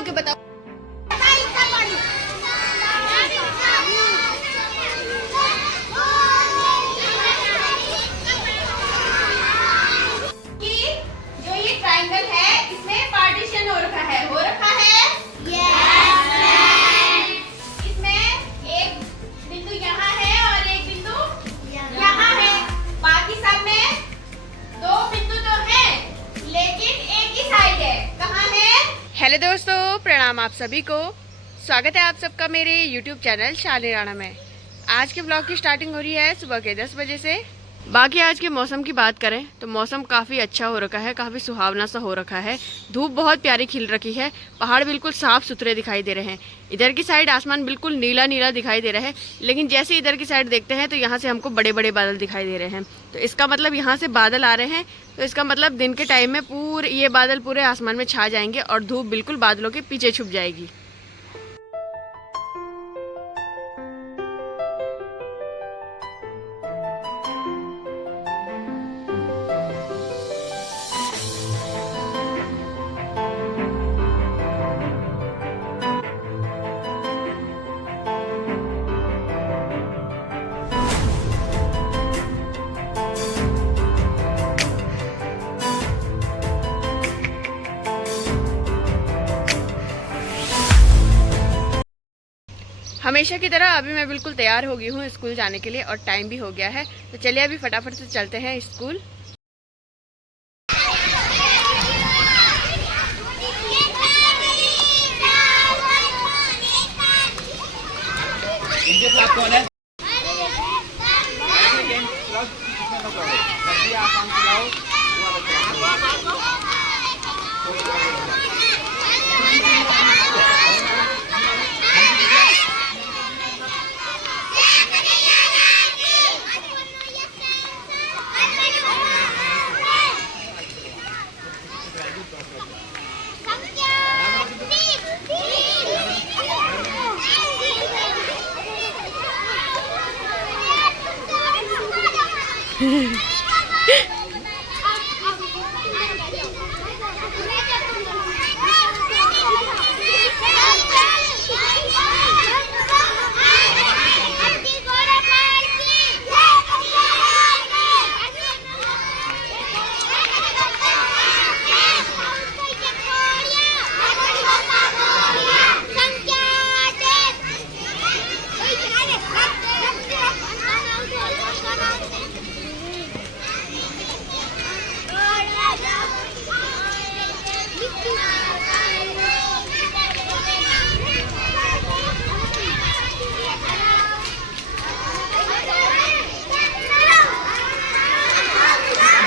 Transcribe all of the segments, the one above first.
होगे बताओ। जो ये ट्रायंगल है इसमें पार्टीशन हो रखा है इसमें एक बिंदु यहाँ है और एक बिंदु यहाँ है। बाकी सब में दो बिंदु तो है लेकिन एक ही साइड है। कहाँ है? हेलो दोस्तों, प्रणाम आप सभी को। स्वागत है आप सबका मेरे YouTube चैनल शालिनी राणा में। आज के ब्लॉग की स्टार्टिंग हो रही है सुबह के 10 बजे से। बाकी आज के मौसम की बात करें तो मौसम काफ़ी अच्छा हो रखा है, काफ़ी सुहावना सा हो रखा है। धूप बहुत प्यारी खिल रखी है, पहाड़ बिल्कुल साफ सुथरे दिखाई दे रहे हैं। इधर की साइड आसमान बिल्कुल नीला नीला दिखाई दे रहा है, लेकिन जैसे इधर की साइड देखते हैं तो यहाँ से हमको बड़े बड़े बादल दिखाई दे रहे हैं। तो इसका मतलब यहाँ से बादल आ रहे हैं, तो इसका मतलब दिन के टाइम में पूरे ये बादल पूरे आसमान में छा जाएंगे और धूप बिल्कुल बादलों के पीछे छुप जाएगी। हमेशा की तरह अभी मैं बिल्कुल तैयार हो गई हूँ स्कूल जाने के लिए और टाइम भी हो गया है। तो चलिए अभी फटाफट से चलते हैं स्कूल। इनके साथ कौन है?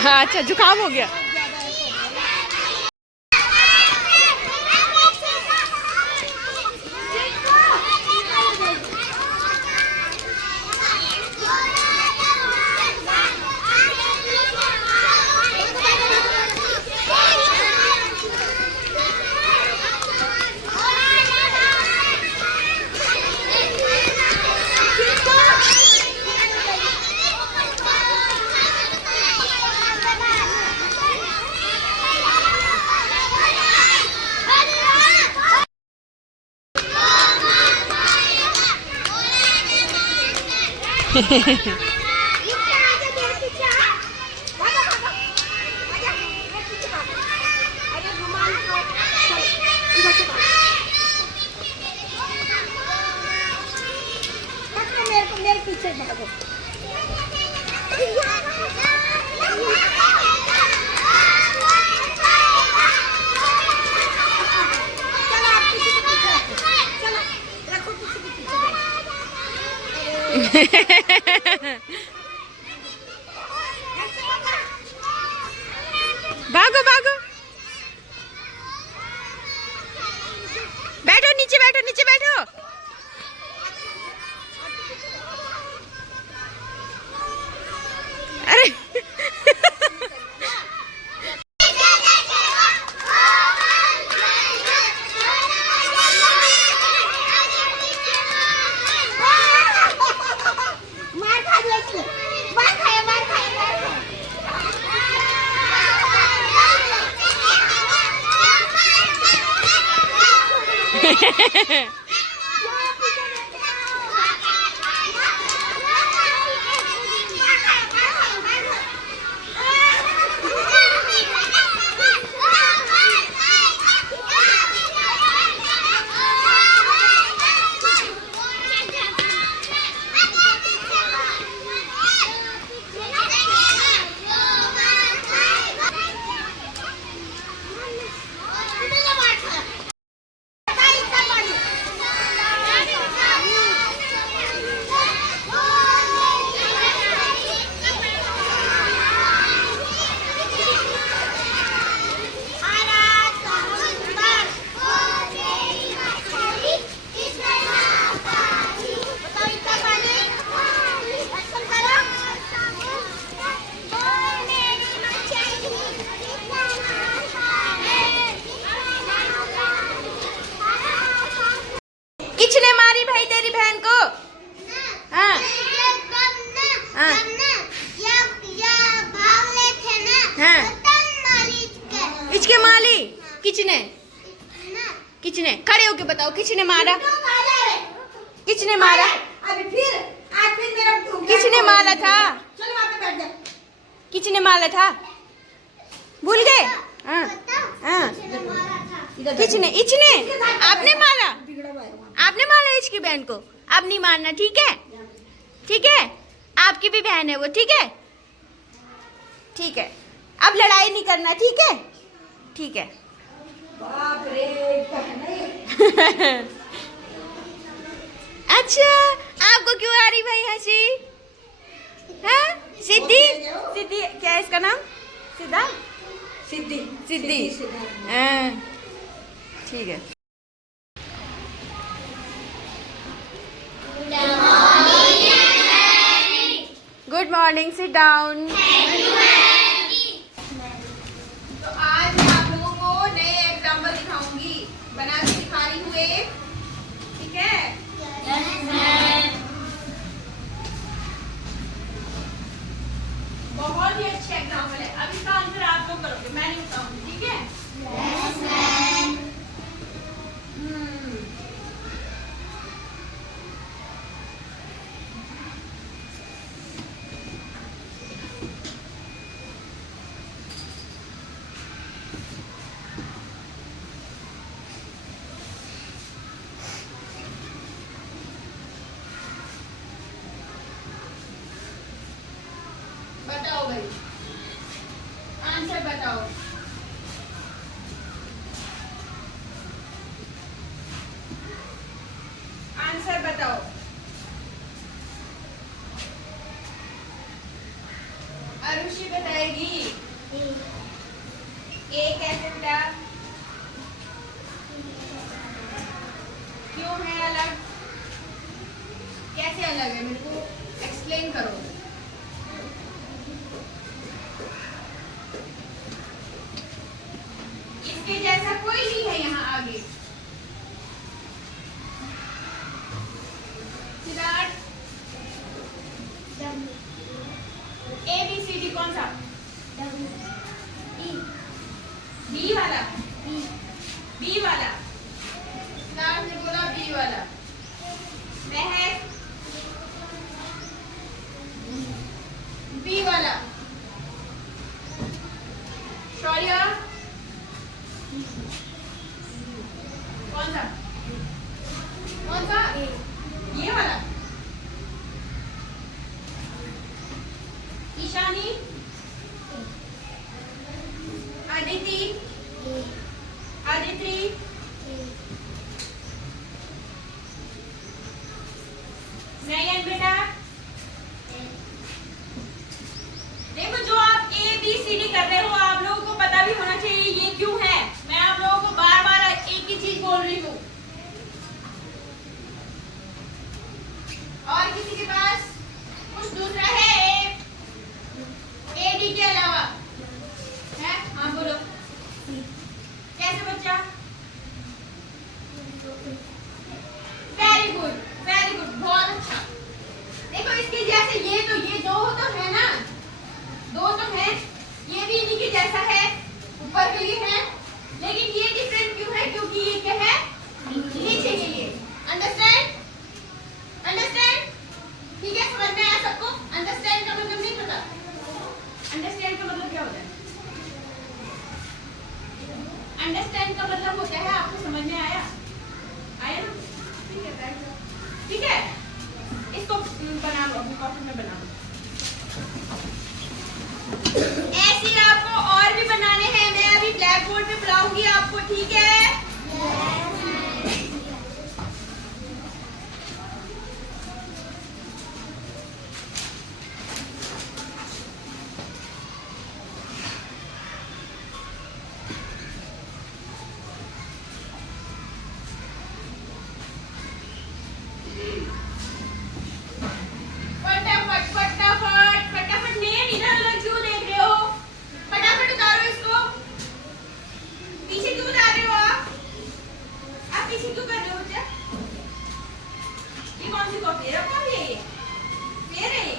हाँ अच्छा, जुकाम हो गया। मेरे पीछे भागो। भागो भागो, बैठो नीचे, बैठो नीचे बैठो। अरे किसने मारी भाई तेरी बहन को? हाँ हाँ इसके माली किसने? किसने? खड़े होके बताओ किसने मारा? किसने मारा? अभी फिर आज मेरा किसने मारा था? चलो वहाँ पे बैठ जा। किसने मारा था? भूल गए? हाँ हाँ किसने? इचने? आपने मारा? आपने मारा इसकी बहन को? अब नहीं मारना, ठीक है? ठीक है? आपकी भी बहन है वो, ठीक है? ठीक है, अब लड़ाई नहीं करना, ठीक है? ठीक है। बाप रे नहीं। अच्छा, आपको क्यों आ रही भाई हंसी? हाँ? सिद्धि? सिद्धि क्या है इसका नाम? सिद्धा? सिद्धि सिद्धि। हाँ, ठीक है। Good morning, sit down. तो आज मैं आप लोगों को नए एग्जाम्पल दिखाऊंगी, बना के दिखा रही हूँ एक, ठीक है? बहुत ही अच्छे एग्जाम्पल है। अब इसका आंसर आप लोग करोगे, मैं नहीं बताऊंगी, ठीक है? बताओ भाई, आंसर बताओ। आंसर बताओ। अरुषि बताएगी। ए कैसे बेटा? क्यों है अलग? कैसे अलग है, मेरे को एक्सप्लेन करो। इसके जैसा कोई नहीं है यहाँ आगे। Siddharth, A B C D कौन सा? बी वाला? बी वाला? सिद्धार्थ ने बोला बी वाला। महक, बी वाला। शौर्य, कौन सा? कौन सा? ये वाला? ईशानी, अदिति, अदिति, नयन बेटा। देखो, जो आप ए बी सी डी कर रहे हो, आप लोगों को पता भी होना चाहिए ये क्यों है। मैं आप लोगों को बार बार एक ही चीज बोल रही हूँ। और किसी के पास कुछ दूसरा है ए डी के अलावा? है? हाँ बोलो। कैसे बच्चा? वेरी गुड, वेरी गुड, बहुत अच्छा। देखो, इसके जैसे ये दो तो है ना, दो तो है, ये भी इन्हीं के जैसा है, ऊपर के लिए है, लेकिन ये डिफरेंट क्यों है? क्योंकि ये क्या है? नीचे मम्मी कॉफी में बनाऊँ। ऐसे आपको और भी बनाने हैं। मैं अभी ब्लैक बोर्ड पे बुलाऊंगी आपको, ठीक है? फटाफट नेम इधर उधर क्यों देख रहे हो? फटाफट उतारो इसको। पीछे क्यों उतार रहे हो आप पीछे क्यों कर रहे हो बच्चा? ये कौन सी कॉपी है? कॉपी है ये? फेयर है ये?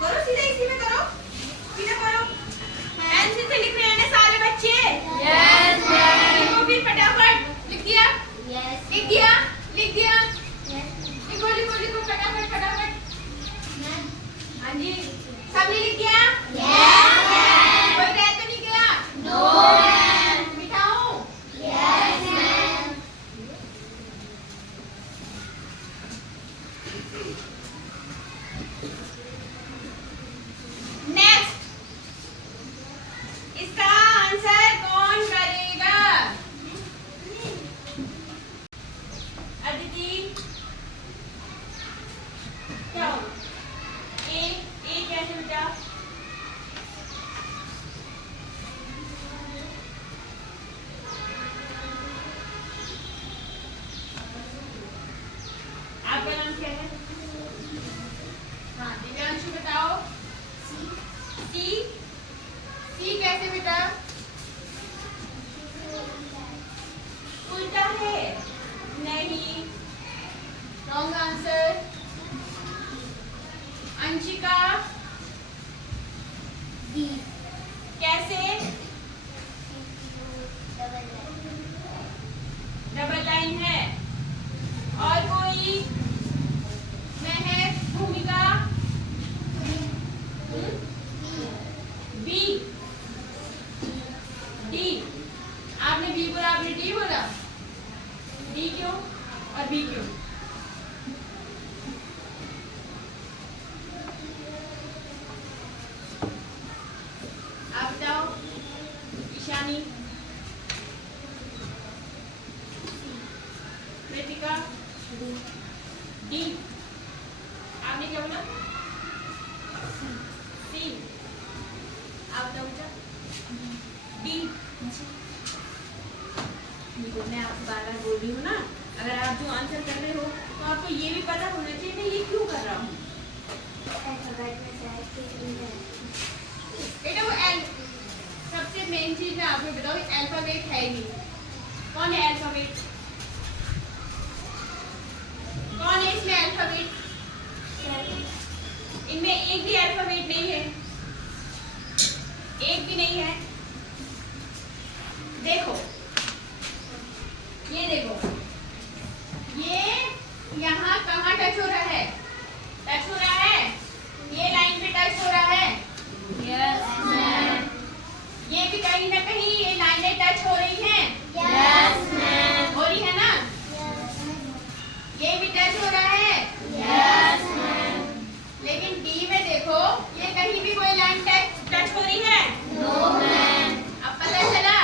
करो सीधा, इसी में करो, सीधा करो। पेंसिल से लिख रहे हैं ना सारे बच्चे? Yes ma'am. लिखो फिर फटाफट। लिख दिया? यस। लिख दिया? लिख दिया? लिखो लिखो लिखो फटाफट फटाफट। हाँ जी, सबने लिख दिया? Yes ma'am. कोई रह तो नहीं गया? No ma'am. मिठाऊं? Yes ma'am. नेक्स्ट, इसका आंसर कौन करेगा? अदिति, क्या हो? ए कैसे बेटा? आपका नाम क्या है? हाँ, दिव्यांशु बताओ। सी। सी कैसे बेटा? उल्टा है? नहीं, रॉन्ग आंसर। अंशिका, डी कैसे? डबल लाइन है। और कोई? महक, भूमिका, बी। डी, आपने बी बोला, आपने डी बोला। डी क्यों और बी क्यों? आप बताओ। ईशानी, कृतिका, डी। आपने क्या बोला? सी। आप बताओ बेटा। डी। मैं आपको बार बार बोल रही हूँ ना, अगर आप जो आंसर कर रहे हो तो आपको ये भी पता होना चाहिए मैं ये क्यों कर रहा हूँ। बेटा वो सबसे मेन चीज मैं आपको बताऊँ, अल्फाबेट है नहीं। कौन है अल्फाबेट? कौन है इसमें अल्फाबेट? इनमें एक भी अल्फाबेट नहीं है, एक भी नहीं है। देखो, ये देखो, ये यहाँ कहाँ टच हो रहा है? टच हो रहा है? ये लाइन पे टच हो रहा है? Yes ma'am. ये भी कहीं ना कहीं ये लाइनें टच हो रही हैं? Yes ma'am. हो रही है ना? ये भी टच हो रहा है? Yes ma'am. लेकिन डी में देखो, ये कहीं भी कोई लाइन टच हो रही है? No ma'am. अब पता चला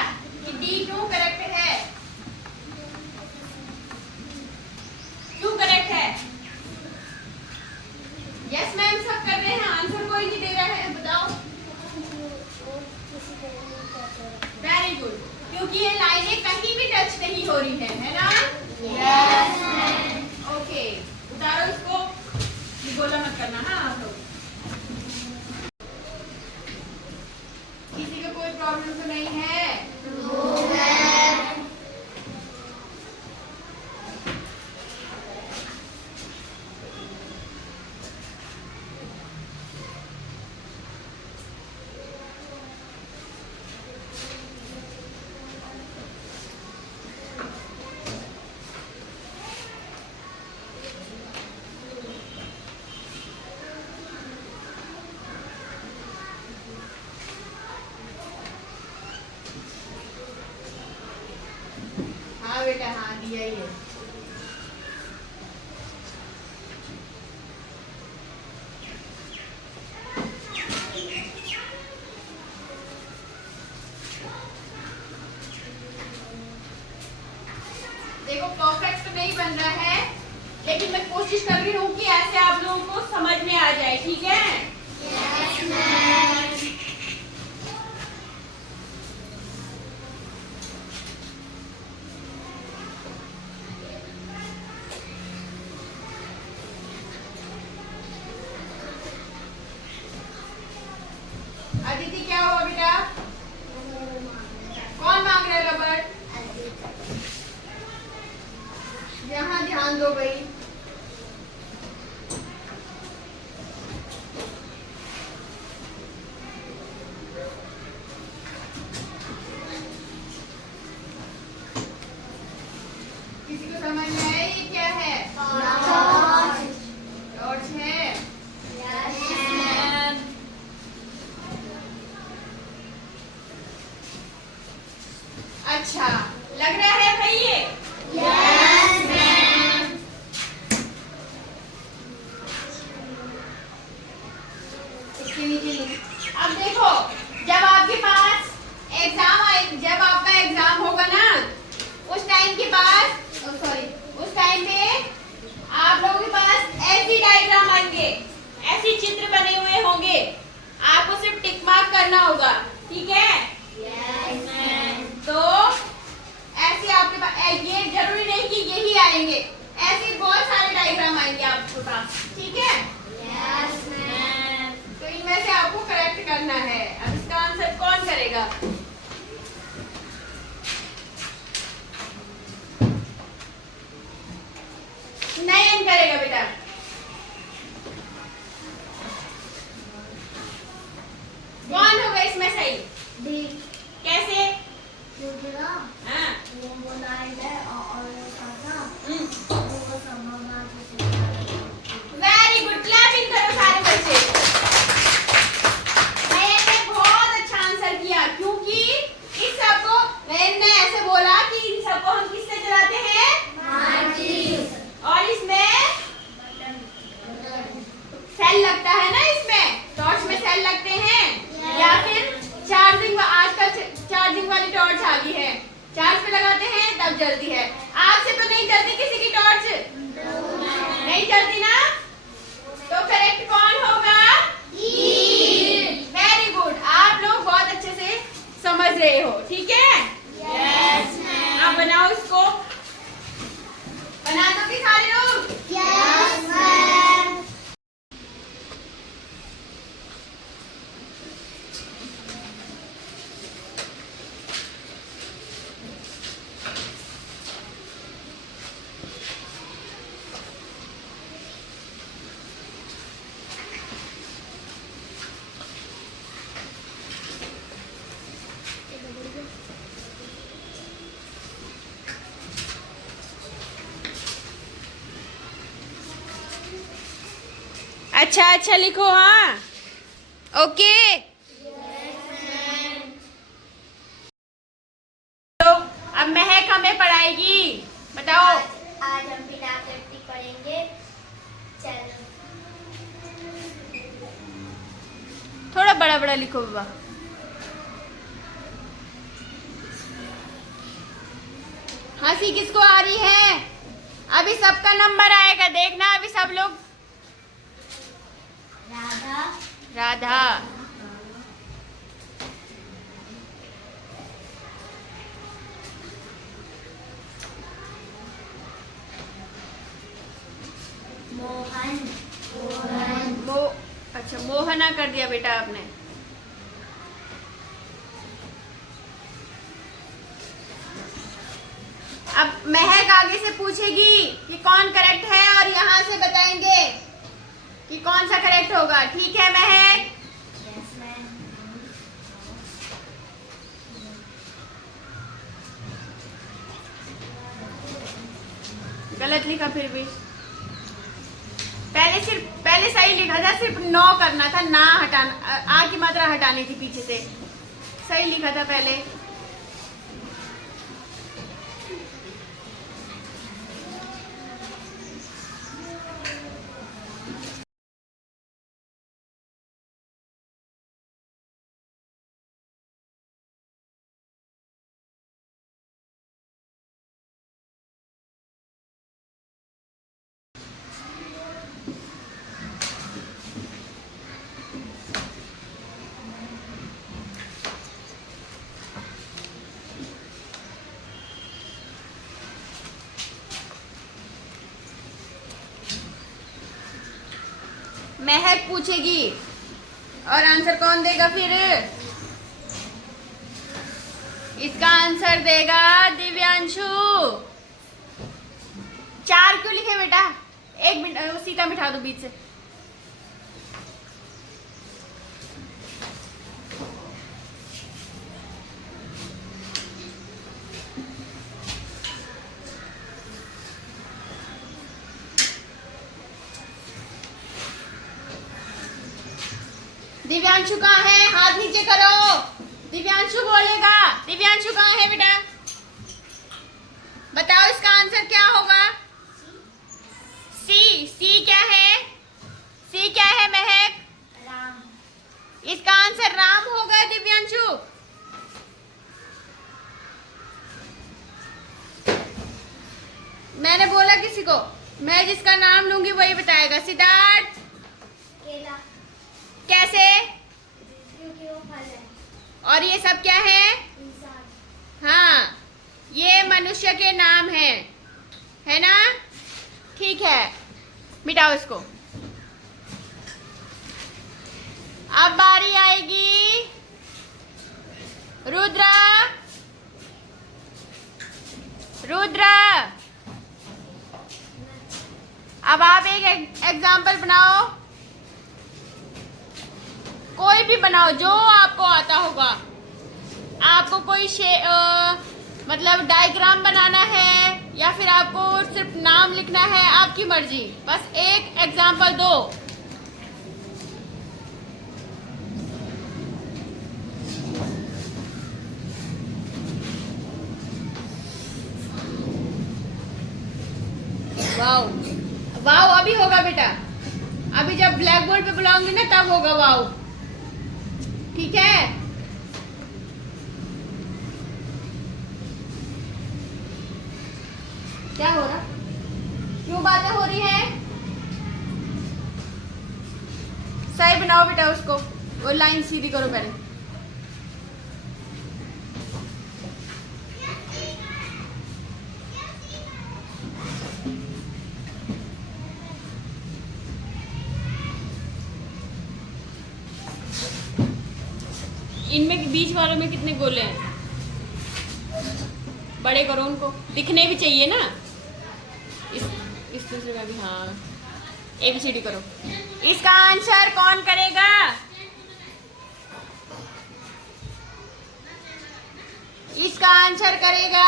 कि डी क्यों करेक्ट है? क्यों करेक्ट है? यस मैम सब कर रहे हैं, आंसर कोई नहीं दे रहा है, बताओ। वेरी गुड, क्योंकि ये लाइनें कहीं भी टच नहीं हो रही है ना? Yes ma'am. ओके, उतारो इसको, ये गोला मत करना। हाँ आप लोग, किसी को कोई प्रॉब्लम तो नहीं है? No ma'am. हाँ बेटा, हाँ दिया ही है। कोशिश कर रही हूँ कि ऐसे आप लोगों को समझ में आ जाए, ठीक है? Yes ma'am. अदिति क्या हुआ बेटा? कौन मांग रहा है रबड़? यहाँ ध्यान दो भाई। किसी को समझ में आया ये क्या है? टॉर्च है। अच्छा, लग रहा है भाई ये? Yes ma'am. इसके नीचे लिख। अब देखो, जब आपके पास एग्जाम आए, जब आपका एग्जाम होगा ना, उस टाइम के बाद उस टाइम पे आप लोगों के पास ऐसी डायग्राम आएंगे, ऐसी चित्र बने हुए होंगे, आपको सिर्फ टिक मार्क करना होगा, ठीक है? Yes ma'am. तो ऐसे आपके पास ये जरूरी नहीं कि यही आएंगे, ऐसे बहुत सारे डायग्राम आएंगे आपके पास, ठीक है? Yes ma'am. तो इनमें से आपको करेक्ट करना है। अब इसका आंसर कौन करेगा? नयन करेगा बेटा। कौन होगा इसमें सही? डी। कैसे? हाँ। वेरी गुड, क्लैपिंग करो सारे बच्चे। नयन ने बहुत अच्छा आंसर किया, क्योंकि इस सबको नयन ने ऐसे बोला कि इन सबको हम किससे चलाते हैं? और इसमें सेल लगता है ना, इसमें टॉर्च में सेल लगते हैं, या फिर चार्जिंग, आजकल चार्जिंग वाली टॉर्च आ गई है, चार्ज पे लगाते हैं तब जल्दी है। आग से तो नहीं जलती किसी की टॉर्च? नहीं जलती ना? तो करेक्ट कौन होगा? वेरी गुड, आप लोग बहुत अच्छे से समझ रहे हो, ठीक है? Yes ma'am. आप बनाओ इसको, बना दो कि सारे लोग? Yes ma'am. अच्छा अच्छा लिखो, हाँ ओके। तो अब महक हमें पढ़ाएगी, बताओ। आज हम बिना कृति पढ़ेंगे। चलो। थोड़ा बड़ा बड़ा लिखो बाबा। हंसी किसको आ रही है? अभी सबका नंबर आएगा, देखना अभी सब लोग। राधा। राधा। मोहन। अच्छा मोहना कर दिया बेटा आपने। अब महक आगे से पूछेगी कि कौन करेक्ट है, और यहाँ से बताएंगे कि कौन सा करेक्ट होगा, ठीक है महक? Yes ma'am. गलत लिखा फिर भी। पहले सही लिखा था, सिर्फ नो करना था, ना हटाना, आ की मात्रा हटानी थी पीछे से, सही लिखा था पहले। महक पूछेगी और आंसर कौन देगा फिर? इसका आंसर देगा दिव्यांशु। 4 क्यों लिखे बेटा? 1 मिनट सीटा बिठा दो बीच से। दिव्यांशु कहाँ है? हाथ नीचे करो। दिव्यांशु बोलेगा। दिव्यांशु कहाँ है बेटा? बताओ इसका आंसर क्या होगा? सी। सी क्या है? सी क्या है महक? राम। इसका आंसर राम होगा दिव्यांशु। मैंने बोला किसी को? मैं जिसका नाम लूंगी वही बताएगा। सिद्धार्थ। केला। कैसे? क्योंकि वो फल है। और ये सब क्या है? इंसान। हाँ, ये मनुष्य के नाम है ना? ठीक है, मिटाओ इसको। अब बारी आएगी रुद्रा। रुद्रा, अब आप एक एग्जाम्पल बनाओ। कोई भी बनाओ जो आपको आता होगा। आपको कोई मतलब डायग्राम बनाना है या फिर आपको सिर्फ नाम लिखना है, आपकी मर्जी। बस एक एग्जाम्पल दो। वाओ, वाओ अभी होगा बेटा। अभी जब ब्लैक बोर्ड पे बुलाऊंगी ना तब होगा वाओ। ठीक है? क्या हो रहा? क्यों बातें हो रही हैं? सही बनाओ बेटा उसको। वो लाइन सीधी करो पहले। इनमें बीच वालों में कितने गोले हैं? बड़े करो उनको, दिखने भी चाहिए ना। इस दूसरे का भी। हाँ, ABCD करो। इसका आंसर कौन करेगा? इसका आंसर करेगा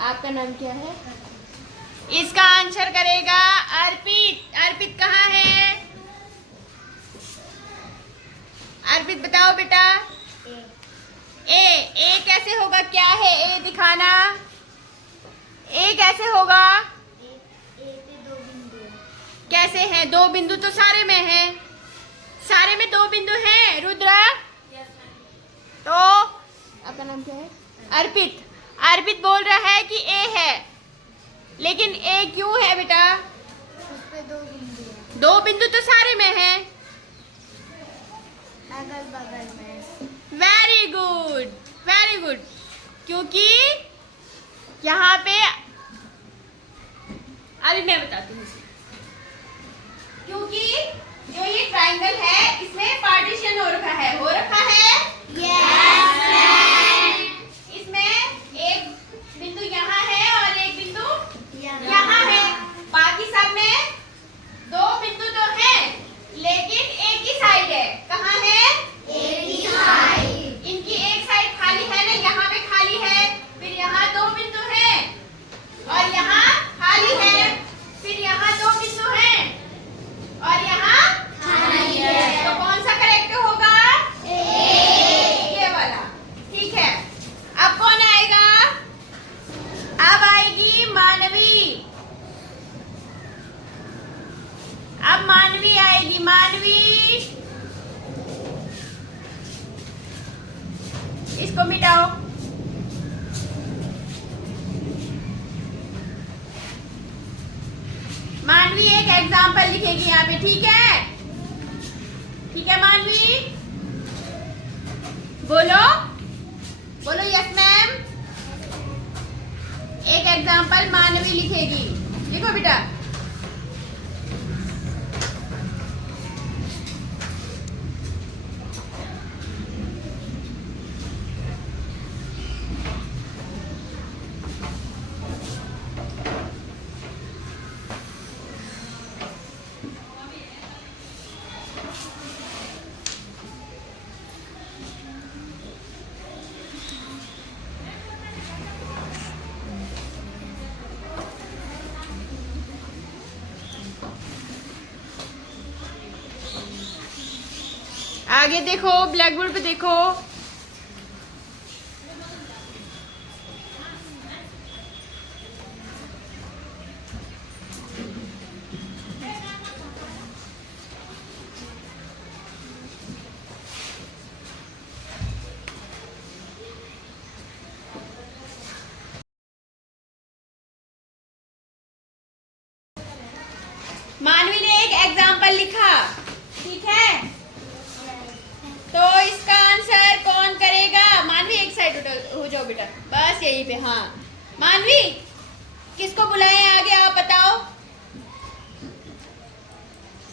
आपका नाम क्या है? इसका आंसर करेगा अर्पित। अर्पित कहाँ है? अर्पित बताओ बेटा। ए कैसे होगा? क्या है ए? दिखाना। ए कैसे होगा? ए पे 2 बिंदु है। कैसे है? 2 बिंदु तो सारे में है। सारे में 2 बिंदु हैं रुद्रा। तो आपका नाम क्या है? अर्पित। अर्पित बोल रहा है कि ए है, लेकिन ए क्यों है बेटा? उस पे 2 बिंदु है। 2 बिंदु तो सारे में है। अगल बगल में। Very good, very good. क्योंकि यहाँ पे अभी मैं बताती हूँ। क्योंकि जो ये ट्राइंगल है इसमें पार्टीशन हो रखा है। Yes, ma'am. इसमें एक बिंदु यहाँ है और एक बिंदु यहाँ यहाँ है। बाकी सब में 2 बिंदु तो है, लेकिन एक ही साइड है। कहाँ है? एक ही साइड। इनकी एक साइड खाली है ना, यहाँ पे खाली है। फिर यहाँ 2 बिंदु है और यहाँ खाली है। फिर यहाँ 2 बिंदु है और यहाँ खाली है। तो कौन सा करेक्ट होगा? ये वाला। ठीक है, अब कौन आएगा? अब आएगी मानवी। अब मानवी आएगी। मानवी, इसको मिटाओ। मानवी एक एग्जाम्पल लिखेगी यहाँ पे। ठीक है? ठीक है मानवी, बोलो बोलो। Yes ma'am. एग्जाम्पल मानवी लिखेगी। लिखो बेटा। आगे देखो, ब्लैक बोर्ड पे देखो। मानवी ने एक एग्जाम्पल लिखा, ठीक है? तो इसका आंसर कौन करेगा? मानवी एक साइड हो जाओ बेटा, बस यहीं पे। हाँ मानवी, किसको बुलाएं आगे, आप बताओ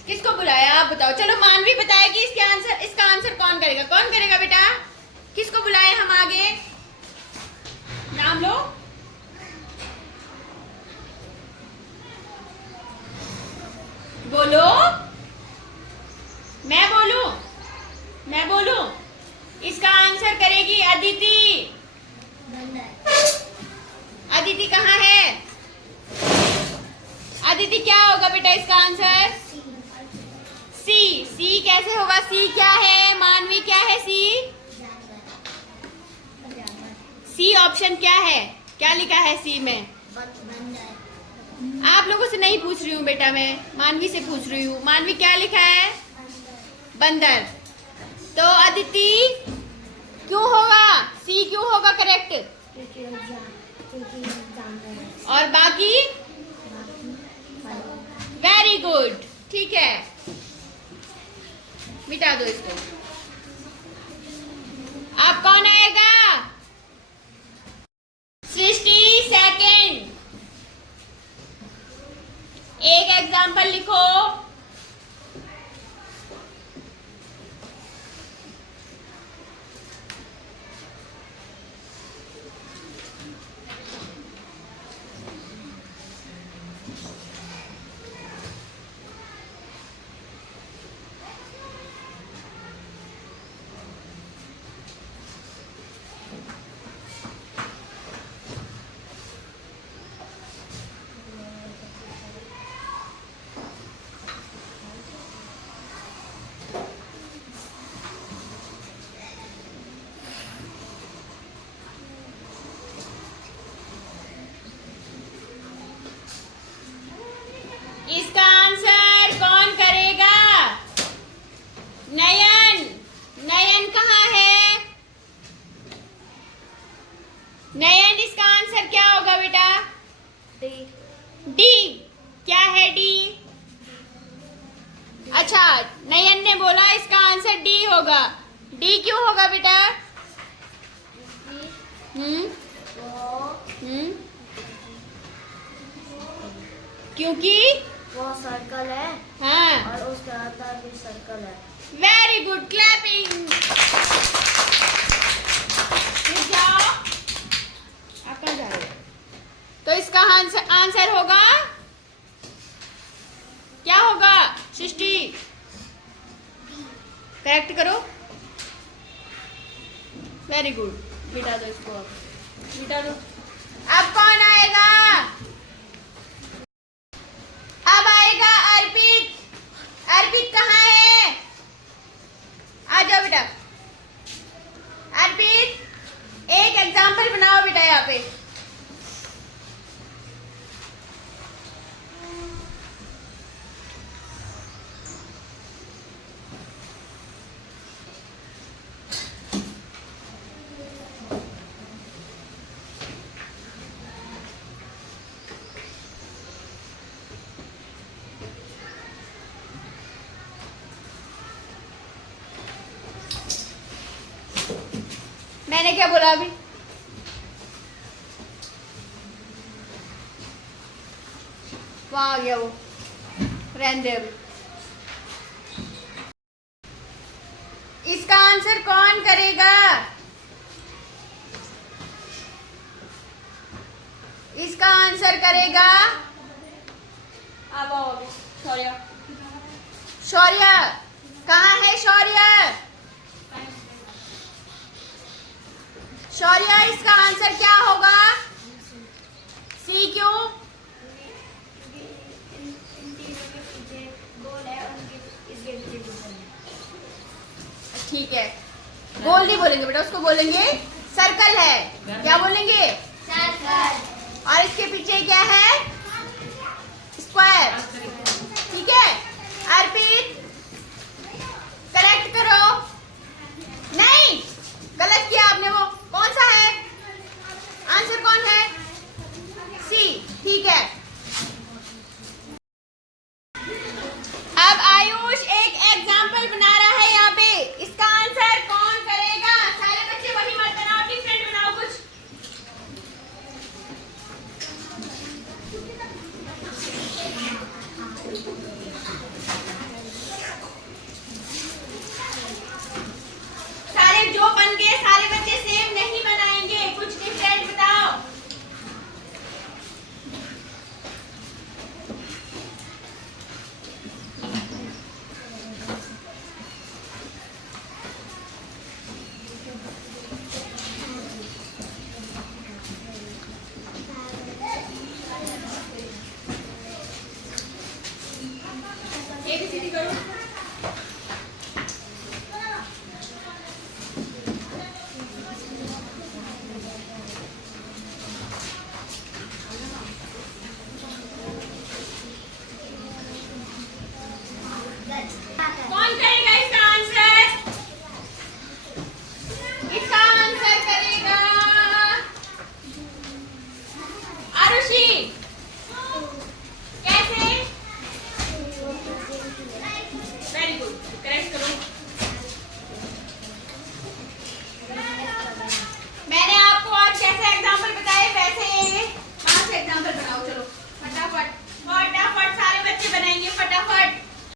किसको बुलाया, आप बताओ। चलो मानवी बताएगी इसका आंसर कौन करेगा। कौन करेगा बेटा? किसको बुलाएं हम आगे? नाम लो। बोलो। मैं बोलूं? इसका आंसर करेगी अदिति। अदिति कहाँ है? अदिति क्या होगा बेटा इसका आंसर? सी कैसे होगा? सी क्या है? मानवी क्या है? सी ऑप्शन क्या है? क्या लिखा है सी में? आप लोगों से नहीं पूछ रही हूँ बेटा, मैं मानवी से पूछ रही हूँ। मानवी क्या लिखा है? बंदर। तो अदिति क्यों होगा? सी क्यों होगा करेक्ट? और बाकी? वेरी गुड, ठीक है, मिटा दो इसको। अब कौन आएगा? सृष्टि सेकंड। एक एग्जाम्पल लिखो। इसका आंसर कौन करेगा? नयन कहाँ है? नयन, इसका आंसर क्या होगा बेटा? डी। क्या है डी? अच्छा, नयन ने बोला इसका आंसर डी होगा। डी क्यों होगा बेटा? क्योंकि वो सर्कल है। हाँ, और उसके अंदर भी सर्कल है। Very good, clapping. जाओ, आप कहाँ जा रहे हो? तो इसका आंसर होगा क्या होगा? सृष्टि करेक्ट करो। वेरी गुड, मिटा दो इसको। अब मिटा दो। अब कौन आएगा? अब आएगा अर्पित। अर्पित कहाँ है? आ जाओ बेटा। अर्पित, एक एग्जाम्पल बनाओ बेटा यहाँ पे। मैंने क्या बोला अभी? वहाँ आ गया वो, रहने दे अभी। इसका आंसर कौन करेगा? इसका आंसर करेगा अब आओ, शौर्य। शौर्य कहाँ है? शौर्य, शौर्य इसका आंसर क्या होगा? सी। क्यों? ठीक है, गोल नहीं बोलेंगे बेटा, उसको बोलेंगे सर्कल है। क्या बोलेंगे? सर्कल। और इसके पीछे क्या है? स्क्वायर। ठीक है, अर्पित करेक्ट करो। नहीं, गलत किया आपने। वो कौन सा है? आंसर कौन है? सी। ठीक है,